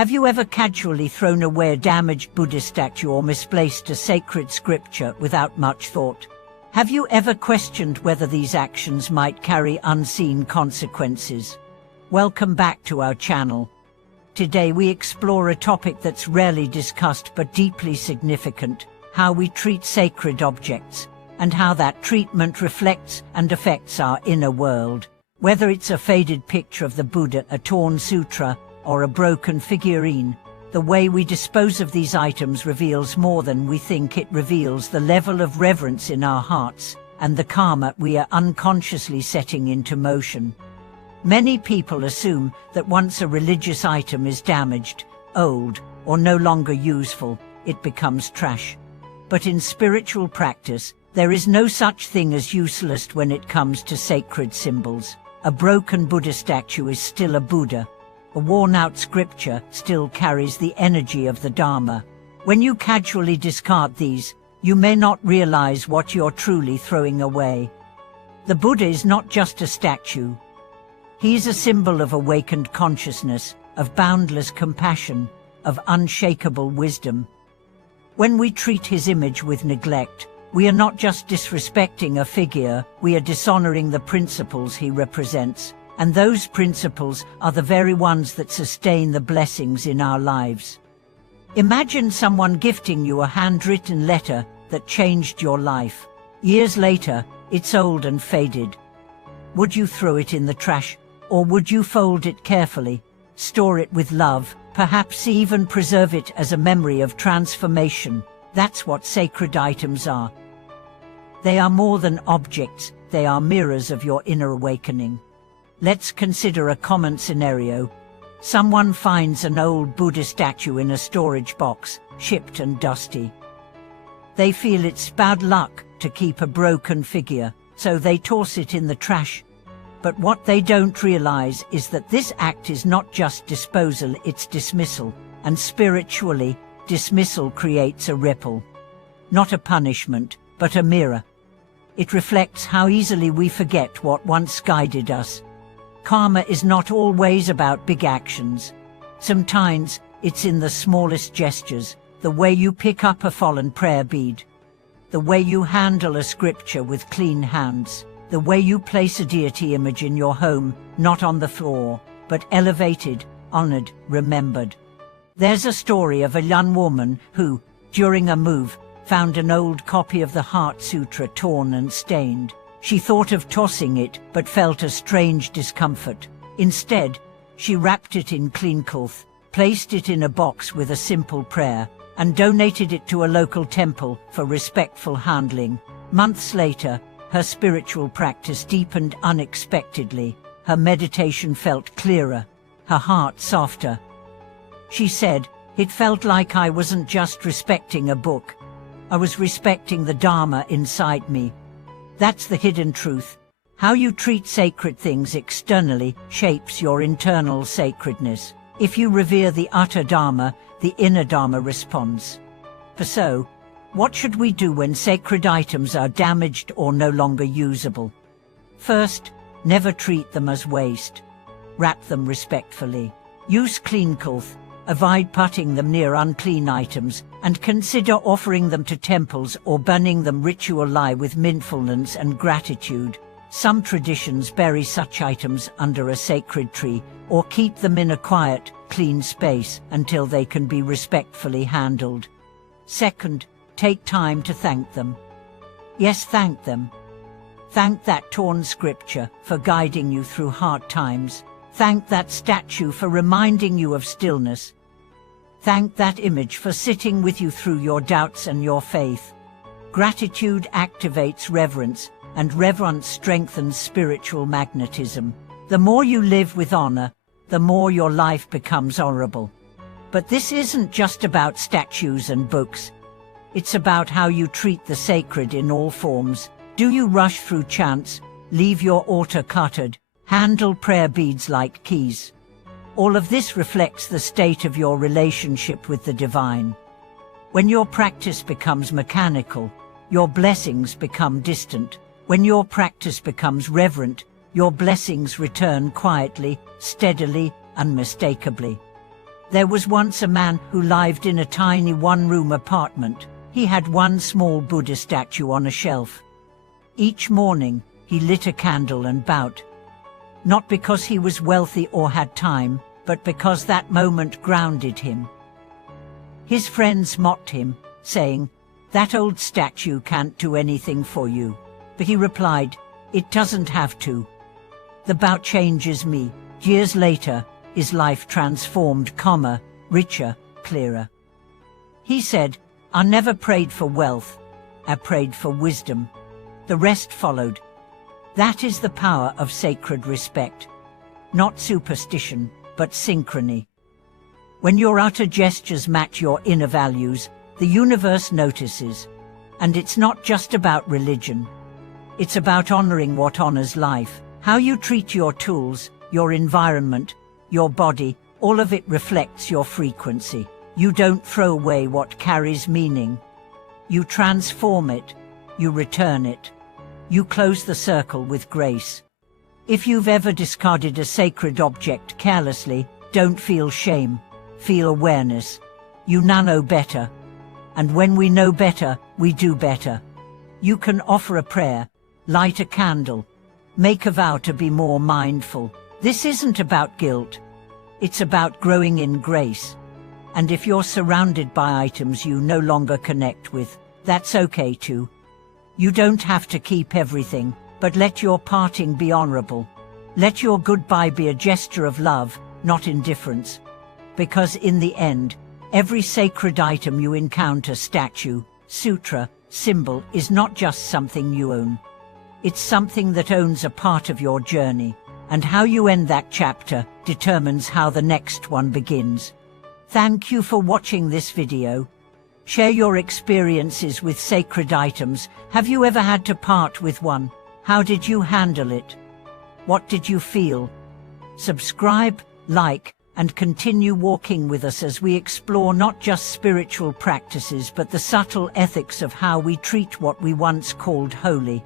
Have you ever casually thrown away a damaged Buddha statue or misplaced a sacred scripture without much thought? Have you ever questioned whether these actions might carry unseen consequences? Welcome back to our channel. Today we explore a topic that's rarely discussed but deeply significant: how we treat sacred objects, and how that treatment reflects and affects our inner world. Whether it's a faded picture of the Buddha, a torn sutra, or a broken figurine, the way we dispose of these items reveals more than we think. It reveals the level of reverence in our hearts and the karma we are unconsciously setting into motion. Many people assume that once a religious item is damaged, old, or no longer useful, it becomes trash. But in spiritual practice, there is no such thing as useless when it comes to sacred symbols. A broken Buddha statue is still a Buddha. A worn-out scripture still carries the energy of the Dharma. When you casually discard these, you may not realize what you're truly throwing away. The Buddha is not just a statue. He is a symbol of awakened consciousness, of boundless compassion, of unshakable wisdom. When we treat his image with neglect, we are not just disrespecting a figure, we are dishonoring the principles he represents. And those principles are the very ones that sustain the blessings in our lives. Imagine someone gifting you a handwritten letter that changed your life. Years later, it's old and faded. Would you throw it in the trash, or would you fold it carefully, store it with love, perhaps even preserve it as a memory of transformation? That's what sacred items are. They are more than objects, they are mirrors of your inner awakening. Let's consider a common scenario. Someone finds an old Buddha statue in a storage box, chipped and dusty. They feel it's bad luck to keep a broken figure, so they toss it in the trash. But what they don't realize is that this act is not just disposal, it's dismissal. And spiritually, dismissal creates a ripple. Not a punishment, but a mirror. It reflects how easily we forget what once guided us. Karma is not always about big actions. Sometimes it's in the smallest gestures, the way you pick up a fallen prayer bead, the way you handle a scripture with clean hands, the way you place a deity image in your home, not on the floor, but elevated, honored, remembered. There's a story of a young woman who, during a move, found an old copy of the Heart Sutra torn and stained. She thought of tossing it, but felt a strange discomfort. Instead, she wrapped it in clean cloth, placed it in a box with a simple prayer, and donated it to a local temple for respectful handling. Months later, her spiritual practice deepened unexpectedly. Her meditation felt clearer, her heart softer. She said, "It felt like I wasn't just respecting a book. I was respecting the Dharma inside me." That's the hidden truth. How you treat sacred things externally shapes your internal sacredness. If you revere the utter Dharma, the inner Dharma responds. So, what should we do when sacred items are damaged or no longer usable? First, never treat them as waste. Wrap them respectfully. Use clean cloth. Avoid putting them near unclean items, and consider offering them to temples or burning them ritually with mindfulness and gratitude. Some traditions bury such items under a sacred tree, or keep them in a quiet, clean space until they can be respectfully handled. Second, take time to thank them. Yes, thank them. Thank that torn scripture for guiding you through hard times. Thank that statue for reminding you of stillness. Thank that image for sitting with you through your doubts and your faith. Gratitude activates reverence, and reverence strengthens spiritual magnetism. The more you live with honor, the more your life becomes honorable. But this isn't just about statues and books. It's about how you treat the sacred in all forms. Do you rush through chants, leave your altar cluttered, handle prayer beads like keys? All of this reflects the state of your relationship with the divine. When your practice becomes mechanical, your blessings become distant. When your practice becomes reverent, your blessings return quietly, steadily, unmistakably. There was once a man who lived in a tiny one-room apartment. He had one small Buddha statue on a shelf. Each morning, he lit a candle and bowed. Not because he was wealthy or had time, but because that moment grounded him. His friends mocked him, saying, "That old statue can't do anything for you." But he replied, "It doesn't have to. The bow changes me." Years later, his life transformed, richer, clearer. He said, "I never prayed for wealth, I prayed for wisdom." The rest followed. That is the power of sacred respect. Not superstition, but synchrony. When your outer gestures match your inner values, the universe notices. And it's not just about religion. It's about honoring what honors life. How you treat your tools, your environment, your body, all of it reflects your frequency. You don't throw away what carries meaning. You transform it. You return it. You close the circle with grace. If you've ever discarded a sacred object carelessly, don't feel shame. Feel awareness. You now know better. And when we know better, we do better. You can offer a prayer, light a candle, make a vow to be more mindful. This isn't about guilt. It's about growing in grace. And if you're surrounded by items you no longer connect with, that's okay too. You don't have to keep everything, but let your parting be honorable. Let your goodbye be a gesture of love, not indifference. Because in the end, every sacred item you encounter, statue, sutra, symbol, is not just something you own. It's something that owns a part of your journey. And how you end that chapter determines how the next one begins. Thank you for watching this video. Share your experiences with sacred items. Have you ever had to part with one? How did you handle it? What did you feel? Subscribe, like, and continue walking with us as we explore not just spiritual practices but the subtle ethics of how we treat what we once called holy.